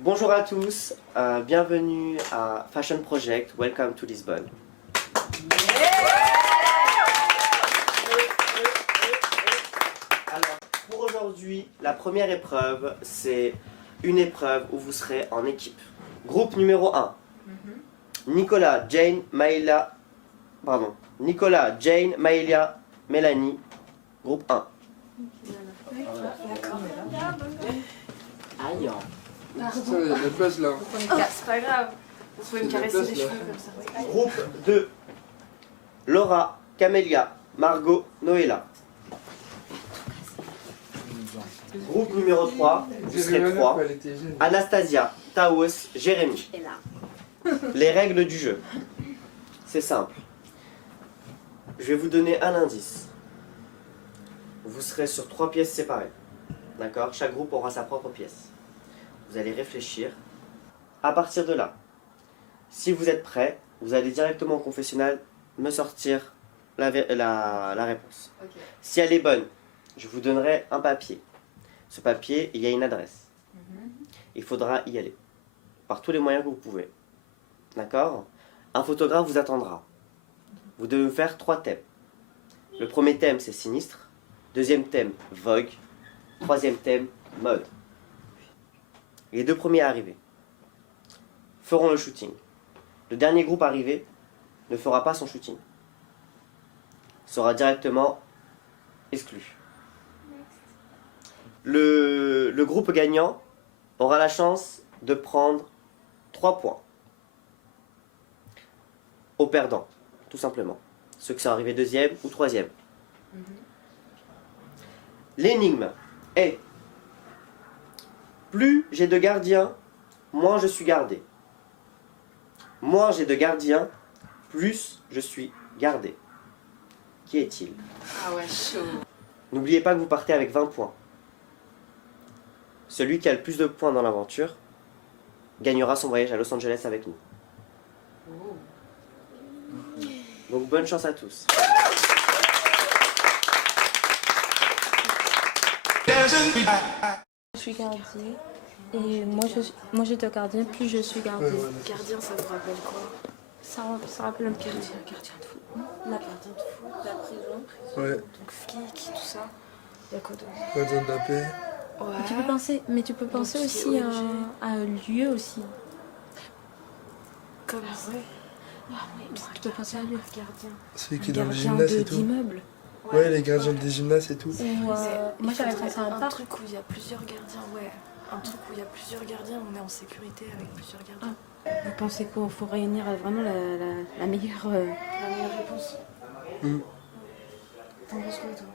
Bonjour à tous, bienvenue à Fashion Project, welcome to Lisbonne. Alors, pour aujourd'hui, la première épreuve, c'est une épreuve où vous serez en équipe. Groupe numéro 1. Nicolas, Jane, Maëlia, Mélanie, groupe 1. Aïe. Putain, il y a de la place là. C'est pas grave. Vous pouvez me caresser les cheveux comme ça. Groupe 2. Laura, Camélia, Margot, Noëlla. Groupe numéro 3, vous serez 3. Anastasia, Taos, Jérémy. Et là. Les règles du jeu. C'est simple. Je vais vous donner un indice. Vous serez sur 3 pièces séparées. D'accord? Chaque groupe aura sa propre pièce. Vous allez réfléchir. À partir de là, si vous êtes prêts, vous allez directement au confessionnal me sortir la réponse. Okay. Si elle est bonne, je vous donnerai un papier. Ce papier, il y a une adresse. Il faudra y aller. Par tous les moyens que vous pouvez. D'accord? Un photographe vous attendra. Vous devez faire 3 thèmes. Le premier thème, c'est sinistre. Deuxième thème, vogue. Troisième thème, mode. Les 2 premiers arrivés feront le shooting. Le dernier groupe arrivé ne fera pas son shooting. Sera directement exclu. Le groupe gagnant aura la chance de prendre 3 points. Au perdant, tout simplement. Ceux qui sont arrivés deuxième ou troisième. L'énigme est: plus j'ai de gardiens, moins je suis gardé. Moins j'ai de gardiens, plus je suis gardé. Qui est-il? Ah ouais, chaud. N'oubliez pas que vous partez avec 20 points. Celui qui a le plus de points dans l'aventure gagnera son voyage à Los Angeles avec nous. Donc bonne chance à tous. Je suis gardien et moi je te gardien, plus je suis gardien. Gardien, ça vous rappelle quoi? Ça rappelle un petit Gardien de fou. la Gardien de fou. la prison. Ouais, Donc flic, tout ça. Y'a quoi d'autre? gardien de la paix. Ouais. Tu peux penser Donc, aussi ONG. à un lieu aussi. Comme ça. Tu peux penser à un lieu. Gardien. Celui qui est dans le Gardien gymnase et tout. d'immeuble. Ouais, les gardiens des gymnases et tout. Moi j'avais pensé à un un parc. truc où il y a plusieurs gardiens, ouais. Un truc où il y a plusieurs gardiens, on est en sécurité avec plusieurs gardiens. Vous pensez qu'il faut réunir vraiment la meilleure. La meilleure réponse. T'en penses quoi, toi?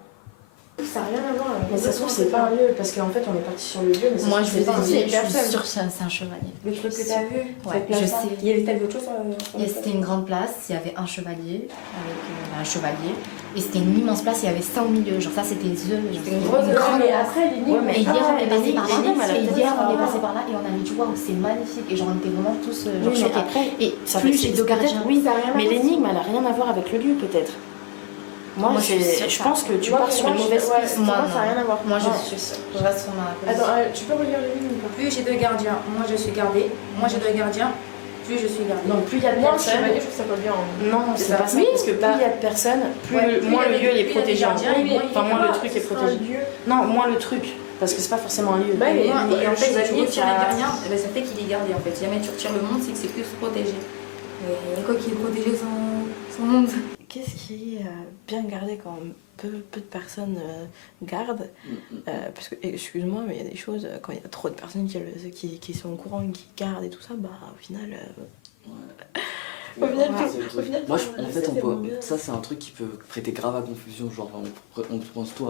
Ça n'a rien à voir, mais ça se trouve c'est pas un lieu, parce qu'en fait on est parti sur le lieu, mais ça se Moi trouve, je c'est pas un vous ai lieu. dit, je suis sûre que c'est un chevalier. Le truc que t'as vu, Ouais, cette place-là, je sais. il y avait peut-être d'autres choses sur Et c'était une grande place, il y avait un chevalier, avec un chevalier, et c'était une immense place, il y avait ça au milieu, genre ça c'était C'était une grosse grande mais place. après l'énigme, Et hier on est passé par là, l'énigme, elle a et peut-être hier on est pas- passé par là et on avait dit waouh c'est magnifique, et genre on était vraiment tous genre Oui, mais choqués. après, Et ça plus fait j'ai de peut-être, gardiens. oui, mais l'énigme elle a rien à voir avec le lieu peut-être. Moi, Moi, je suis sûre je ça. pense que tu Moi, pars sur une mauvaise ouais, piste. Moi, Moi, non. ça n'a rien à voir. Moi je Non. suis sûre, je reste sur ma position. Attends, tu peux relire l'énigme ou pas? Plus j'ai de gardiens, moi je suis gardée. Moi j'ai de gardiens, plus je suis gardée. Donc plus il y a de Moi, personnes. chevalier, je trouve ça colle bien. Non, C'est c'est ça. pas ça. Oui, Parce que plus il y a de personnes, plus Ouais, plus moins il y a le des- lieu il est plus il y a des protégé. gardiens, et moins il Enfin, est- moins le truc est protégé. Non, moins le truc. Parce que c'est pas forcément un lieu. Et en fait, si tu chevalier, retires les t'as- gardiens, eh ben, ça fait qu'il est gardé en fait. Si jamais tu retires le monde, c'est que c'est plus protégé. Et quoi qu'il est protégé son monde. Qu'est-ce qui est bien gardé quand peu de personnes gardent parce que, excuse-moi, mais il y a des choses, quand il y a trop de personnes qui sont au courant et qui gardent et tout ça, bah au final... Au final, Moi, en fait, ça c'est un truc qui peut prêter grave à confusion. Genre, on pense tout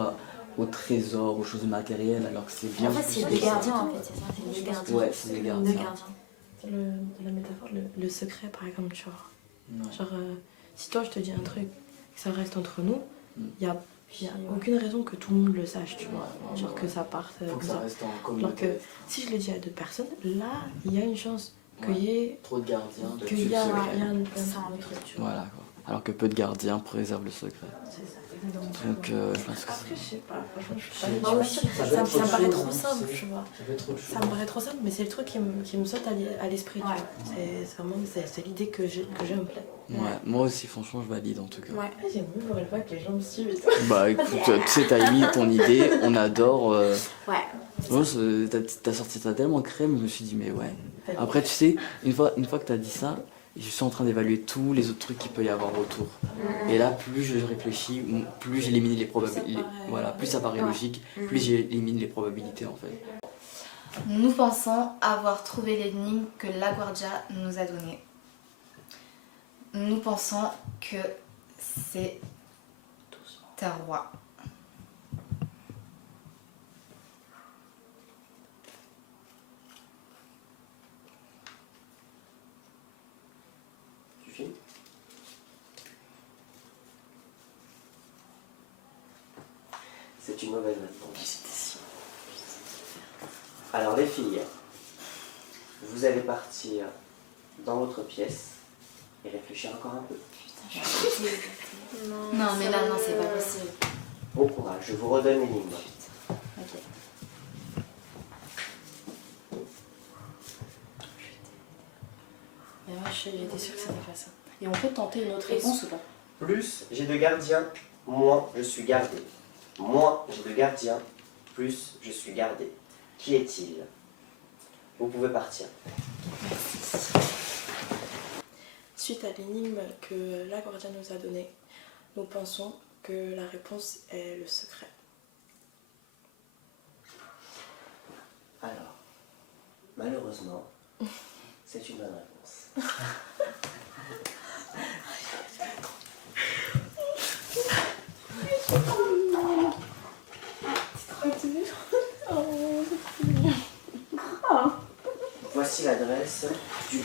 au trésor, aux choses matérielles, alors que c'est bien En fait, plus c'est que des ça. gardiens, en fait, c'est ça, c'est des gardiens. Ouais, c'est des Deux gardiens. gardiens. La métaphore, le secret par exemple, tu vois. Ouais. Genre, si toi je te dis un truc, que ça reste entre nous, Mm. il n'y a aucune raison que tout le monde le sache, tu vois. Ouais, Genre ouais. que ça parte Faut comme que ça ça. reste en Alors communauté. que si je le dis à 2 personnes, là, il y a une chance qu'il Ouais. y ait. Trop de gardiens, de Qu'il tuer y le a secret. un Ça, en truc, fait. tu vois. Voilà quoi. Alors que peu de gardiens préservent le secret. C'est ça. Donc je pense que Après, je sais pas, franchement, je suis Je sais pas pas. pas sûre. Ça peut Ça être me autre paraît chose, trop hein, simple, c'est- tu vois. ça peut être autre chose. Ça me paraît trop simple, mais c'est le truc qui me saute à l'esprit. tu Ouais. vois. C'est vraiment c'est l'idée que j'ai en plein. Ouais, moi aussi franchement je valide en tout cas. Ouais. J'aime mieux pour une fois que les gens me suivent et tout. Bah écoute, tu sais, t'as émis ton idée, on adore. Ouais. Moi, t'as sorti ça tellement crème, je me suis dit mais ouais. Après tu sais, une fois que t'as dit ça, je suis en train d'évaluer tous les autres trucs qu'il peut y avoir autour. Et là, plus je réfléchis, plus j'élimine les probabilités. Voilà, plus ça paraît logique, plus j'élimine les probabilités en fait. Nous pensons avoir trouvé l'énigme que LaGuardia nous a donnée. Nous pensons que c'est un roi. Tu filmes? C'est une mauvaise réponse. Alors les filles, vous allez partir dans votre pièce et réfléchir encore un peu. Non, mais là, non, c'est pas possible. Bon courage, je vous redonne l'énigme. Ok. Mais moi, j'étais sûre que c'était pas ça. Et on peut tenter une autre réponse ou pas? Plus j'ai de gardiens, moins je suis gardé. Moins j'ai de gardiens, plus je suis gardé. Qui est-il? Vous pouvez partir. Suite à l'énigme que LaGuardia nous a donnée, nous pensons que la réponse est le secret. Alors, malheureusement, c'est une bonne réponse. Voici l'adresse du lieu.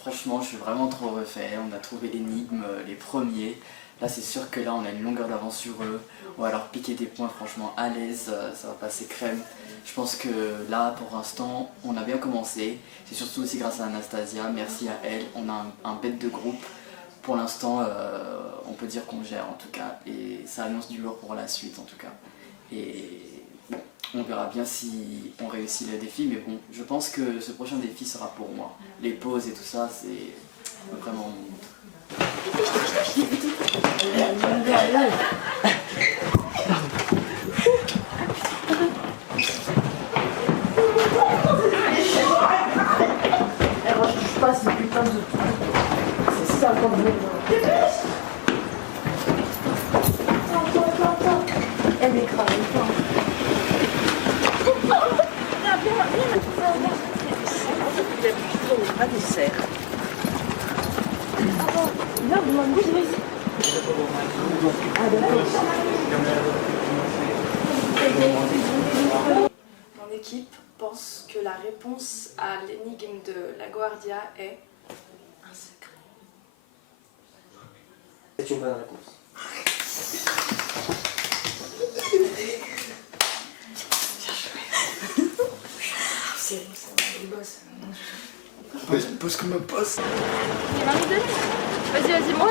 Franchement, je suis vraiment trop refait. On a trouvé l'énigme, les premiers. Là, c'est sûr que là, on a une longueur d'avance sur eux. On va leur piquer des points, franchement, à l'aise. Ça va passer crème. Je pense que là, pour l'instant, on a bien commencé. C'est surtout aussi grâce à Anastasia. Merci à elle. On a un bête de groupe. Pour l'instant, on peut dire qu'on gère en tout cas. Et ça annonce du lourd pour la suite en tout cas. Et bon, on verra bien si on réussit le défi. Mais bon, je pense que ce prochain défi sera pour moi. Les pauses et tout ça, c'est vraiment mon monde. Je passe des putains de... C'est ça comme elle est cramée. Pas des serres. Mon équipe pense que la réponse à l'énigme de LaGuardia est un secret. C'est une bonne réponse. C'est les boss. Ouais, je me pose comme un poste. Vas-y, vas-y, monte.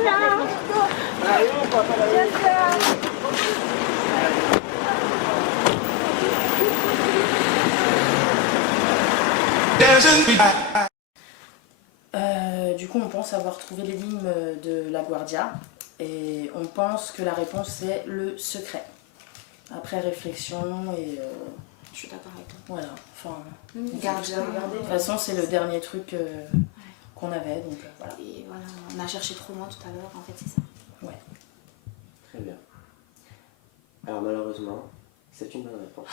Du coup, on pense avoir trouvé l'énigme de LaGuardia et on pense que la réponse est le secret. Après réflexion et Je suis d'accord avec toi. voilà. Enfin, Gardien. de toute façon, c'est le dernier truc qu'on avait, donc voilà. Et voilà, on a cherché trop loin tout à l'heure, en fait, c'est ça. Très bien. Alors malheureusement, c'est une bonne réponse.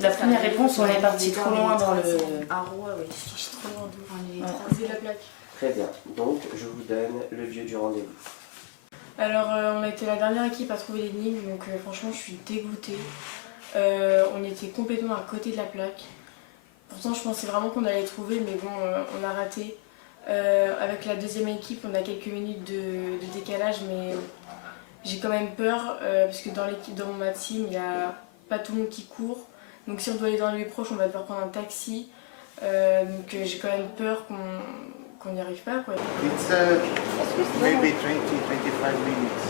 La première réponse, on est parti trop loin dans le. Un roi, oui. Je suis trop loin d'où. On est Ouais. trop- la plaque. Très bien. Donc, je vous donne le lieu du rendez-vous. Alors, on a été la dernière équipe à trouver l'énigme, donc franchement, je suis dégoûtée. On était complètement à côté de la plaque. Pourtant, je pensais vraiment qu'on allait trouver, mais bon, on a raté. Avec la deuxième équipe, on a quelques minutes de décalage, mais j'ai quand même peur, parce que dans mon team, il n'y a pas tout le monde qui court. Donc si on doit aller dans les lieux proches, on va devoir prendre un taxi. Donc j'ai quand même peur qu'on n'y arrive pas, quoi. It's maybe 20-25 minutes.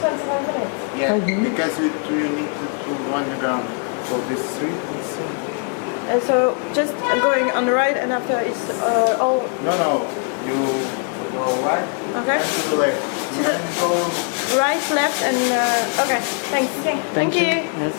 Yeah, because you need to run around for this street. So just going on the right and after it's all... No, you go right Okay. and to the left. To the- And go Right, left and... okay, thanks. Thank you. Yes.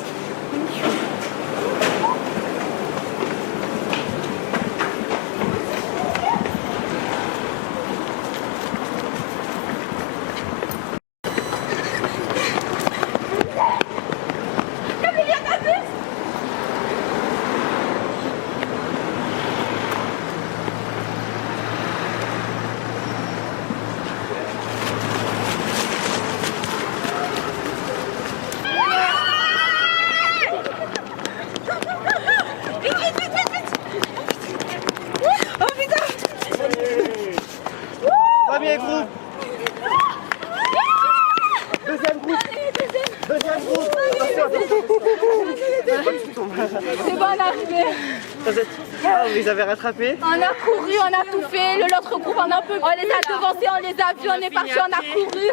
Premier groupe. Deuxième groupe. Deuxième groupe. C'est bon, on est arrivé. Ah, vous les avez rattrapés? On a couru, on a tout fait. L'autre groupe, on a peu. On les a devancés, on les a vus, on est parti, on a couru.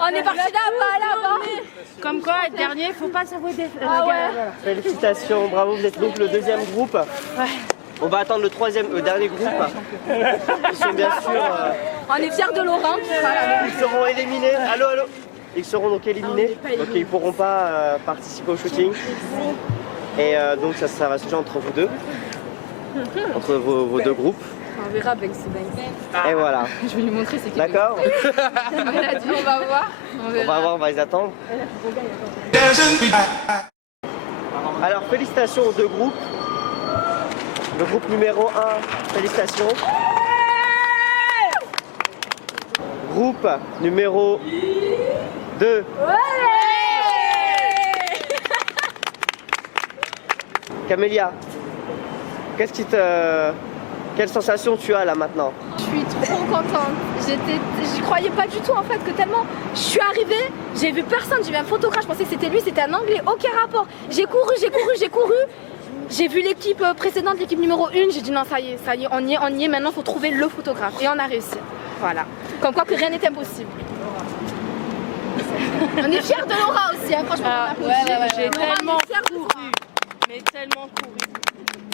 On est parti là-bas. Comme quoi, être dernier, il faut pas s'avouer des... Ah ouais. Félicitations, bravo, vous êtes donc le deuxième groupe. On va attendre le dernier groupe. Ils sont bien sûr... On est fiers de Laurent. Ils seront éliminés. Allô. Ils seront donc éliminés. Donc ils ne pourront pas participer au shooting. Et donc ça va se jouer entre vous deux. Entre vos deux groupes. On verra avec Sébastien. Et voilà. Je vais lui montrer c'est qui. D'accord. Elle a dit on va voir. On va voir, on va les attendre. Alors félicitations aux deux groupes. Le groupe numéro 1, félicitations. Groupe numéro 2. Camélia, quelle sensation tu as là maintenant? Je suis trop contente. J'y croyais pas du tout en fait que tellement je suis arrivée, j'ai vu personne, j'ai vu un photographe, je pensais que c'était lui, c'était un anglais, aucun rapport. J'ai couru. J'ai vu l'équipe précédente, l'équipe numéro 1, j'ai dit non ça y est, on y est, maintenant il faut trouver le photographe. Et on a réussi. Voilà. Comme quoi que rien n'est impossible. On est fiers de Laura aussi, hein, franchement. J'ai tellement couru. Mais tellement couru.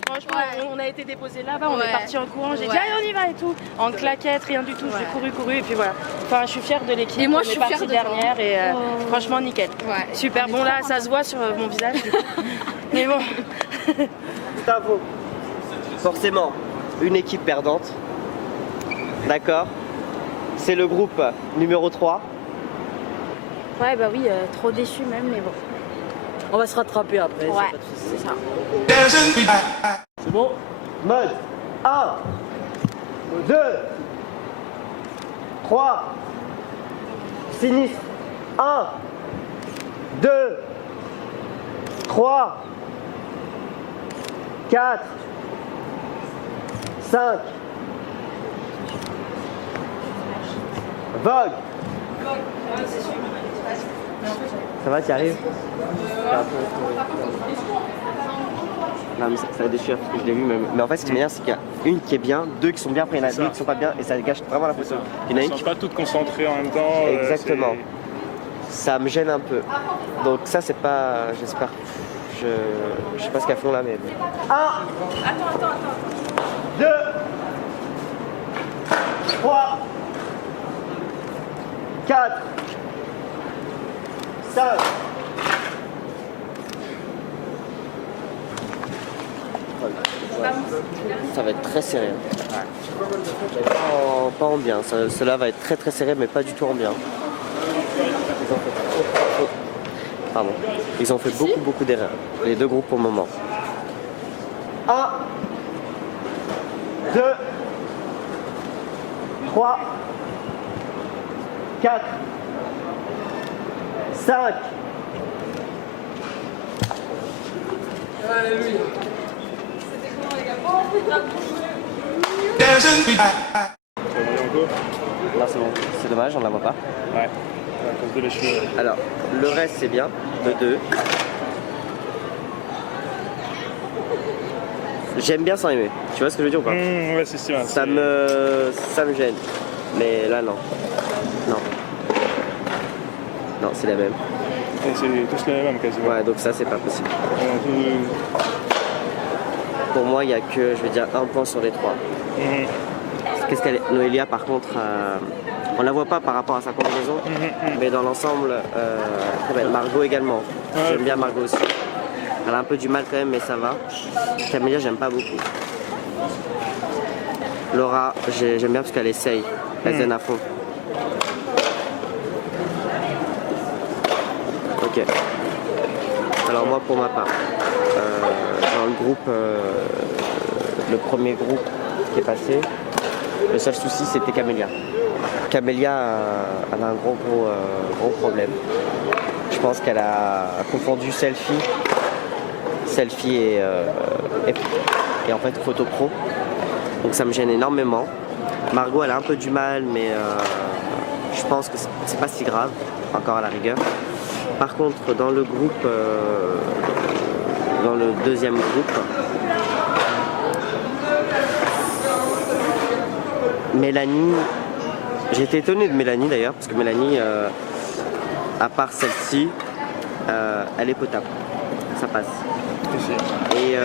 Franchement, on a été déposés là-bas, on est parti en courant, j'ai dit Ouais. allez on y va et tout. En claquette, rien du tout, j'ai couru et puis voilà. Enfin, je suis fière de l'équipe, Et moi, on je est suis fière parti de toi. dernière et franchement nickel. Ouais. Super, bon là ça se voit sur mon visage. Mais bon. Bravo. Forcément, une équipe perdante. D'accord. C'est le groupe numéro 3. Ouais bah oui, trop déçu même, mais bon. On va se rattraper après. Ouais, c'est pas de soucis. c'est ça. C'est bon? Mode 1, 2, 3, sinistre 1, 2, 3, 4, 5, Vogue. Ça va, tu arrives? Non mais ça va déchirer parce que je l'ai vu même. Mais en fait ce qui m'énerve c'est qu'il y a une qui est bien, deux qui sont bien, après il y en a deux qui sont pas bien et ça gâche vraiment la photo. Il y en a une qui... pas toutes concentrées en même temps. Exactement. Ça me gêne un peu. Donc ça c'est pas... J'espère... Je sais pas ce qu'elles font là mais... 1 2 3 4 5 Ça va être très serré. Pas en bien. Cela va être très très serré mais pas du tout en bien. Pardon. Ils ont fait beaucoup d'erreurs. Les deux groupes pour le moment. 1 2 3 4, 5. Alléluia. Là c'est bon, c'est dommage, on la voit pas. Ouais, à cause de les cheveux. Alors, le reste c'est bien, de 2. J'aime bien sans aimer, tu vois ce que je veux dire ou pas? Ouais, c'est sûr. Ça me gêne, mais là non. Non. Non, c'est la même. Et c'est tous les mêmes quasiment. Ouais, donc ça c'est pas possible. Pour moi, il n'y a que, je vais dire, 1 point sur les 3. Qu'est-ce qu'elle est? Noélia, par contre, on la voit pas par rapport à sa combinaison, mais dans l'ensemble, très belle. Margot également. J'aime bien Margot aussi. Elle a un peu du mal quand même, mais ça va. Camélia, j'aime pas beaucoup. Laura, j'aime bien parce qu'elle essaye. Elle zen à fond. Ok. Alors moi, pour ma part, dans le groupe, le premier groupe qui est passé, le seul souci c'était Camélia. Camélia elle a un gros problème. Je pense qu'elle a confondu selfie et en fait photo pro. Donc ça me gêne énormément. Margot elle a un peu du mal, mais je pense que c'est pas si grave, encore à la rigueur. Par contre dans le groupe, dans le deuxième groupe, Mélanie, j'ai été étonné de Mélanie d'ailleurs, parce que Mélanie, à part celle-ci, elle est potable, ça passe. Et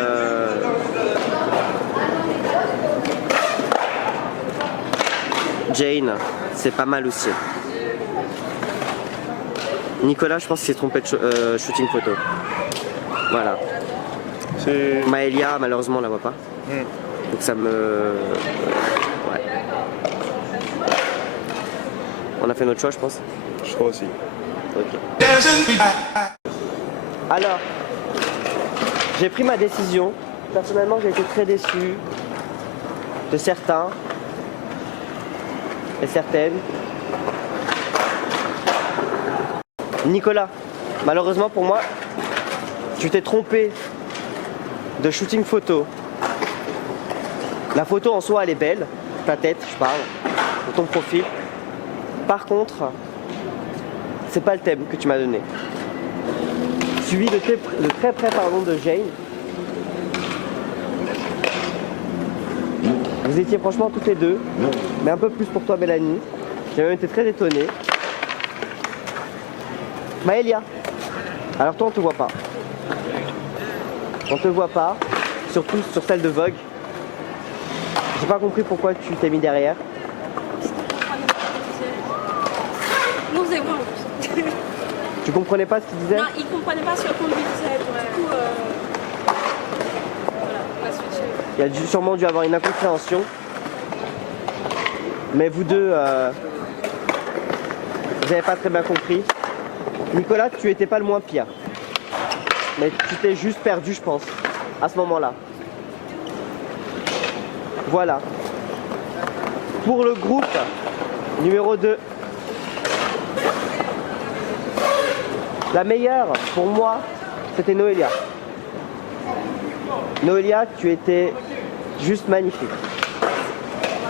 Jane, c'est pas mal aussi. Nicolas, je pense qu'il s'est trompé de shooting photo. Voilà. Maëlia, malheureusement, on la voit pas. Donc ça me... Ouais. On a fait notre choix, je pense. Je crois aussi. Ok. Alors, j'ai pris ma décision. Personnellement, j'ai été très déçu de certains et certaines. Nicolas, malheureusement pour moi, tu t'es trompé de shooting photo. La photo en soi, elle est belle, ta tête, je parle, de ton profil. Par contre, c'est pas le thème que tu m'as donné. Suivi de très près de Jane. Vous étiez franchement toutes les deux, mais un peu plus pour toi, Mélanie. J'ai même été très étonné. Maëlia, alors toi on te voit pas. On te voit pas, surtout sur celle de Vogue. J'ai pas compris pourquoi tu t'es mis derrière. Non, c'est vrai. Tu comprenais pas ce qu'il disait? Non, il comprenait pas ce qu'on lui disait. Du coup, voilà, on a switché. Il y a sûrement dû avoir une incompréhension. Mais vous deux, vous n'avez pas très bien compris. Nicolas, tu étais pas le moins pire. Mais tu t'es juste perdu, je pense, à ce moment-là. Voilà. Pour le groupe numéro 2. La meilleure, pour moi, c'était Noélia. Noélia, tu étais juste magnifique.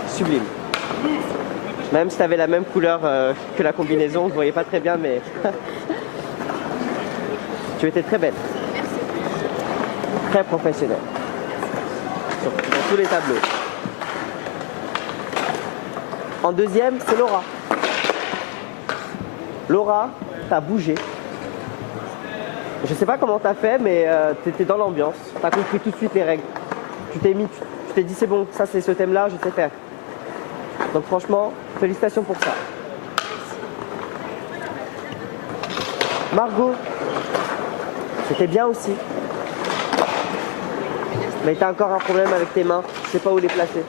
Sublime. Même si tu avais la même couleur que la combinaison, on ne voyait pas très bien, mais tu étais très belle. Très professionnelle. Dans tous les tableaux. En deuxième, c'est Laura. Laura, t'as bougé. Je sais pas comment t'as fait, mais t'étais dans l'ambiance. T'as compris tout de suite les règles. Tu t'es dit c'est bon, ça c'est ce thème-là, je sais faire. Donc franchement, félicitations pour ça. Margot, c'était bien aussi. Mais t'as encore un problème avec tes mains, tu sais pas où les placer.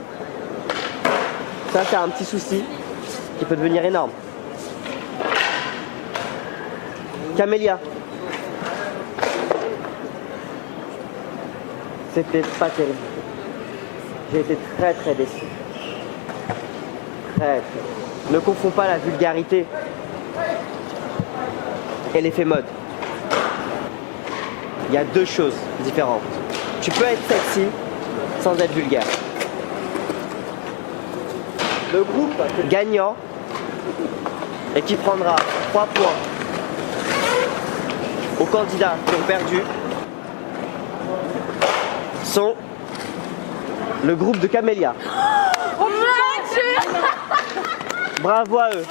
Ça, c'est un petit souci qui peut devenir énorme. Camélia. C'était pas terrible. J'ai été très déçu. Hey, ne confonds pas la vulgarité et l'effet mode. Il y a deux choses différentes. Tu peux être sexy sans être vulgaire. Le groupe gagnant et qui prendra 3 points aux candidats qui ont perdu sont le groupe de Camélia. Oh mon Dieu! Bravo à eux.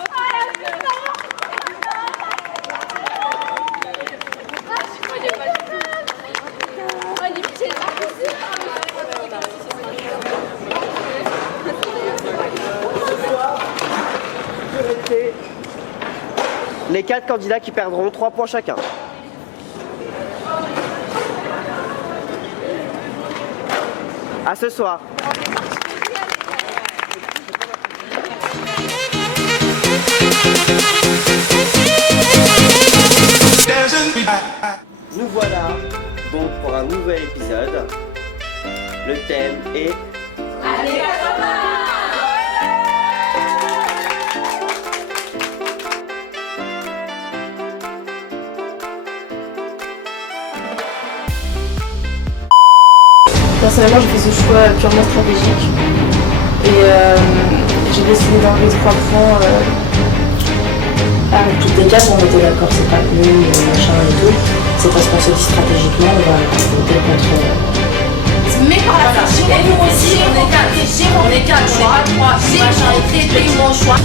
Les 4 candidats qui perdront 3 points chacun. À ce soir. Nous voilà donc pour un nouvel épisode. Le thème est... Allez, Personnellement, j'ai fait ce choix purement stratégique et j'ai décidé d'enlever 3 points. Toutes les 4, on était d'accord, c'est pas que nous, machin et tout. C'est parce qu'on se dit stratégiquement, on va voter contre. Mais par la force, et nous aussi, on est 4. On est 4, on est 3. Machin et tout, mon choix.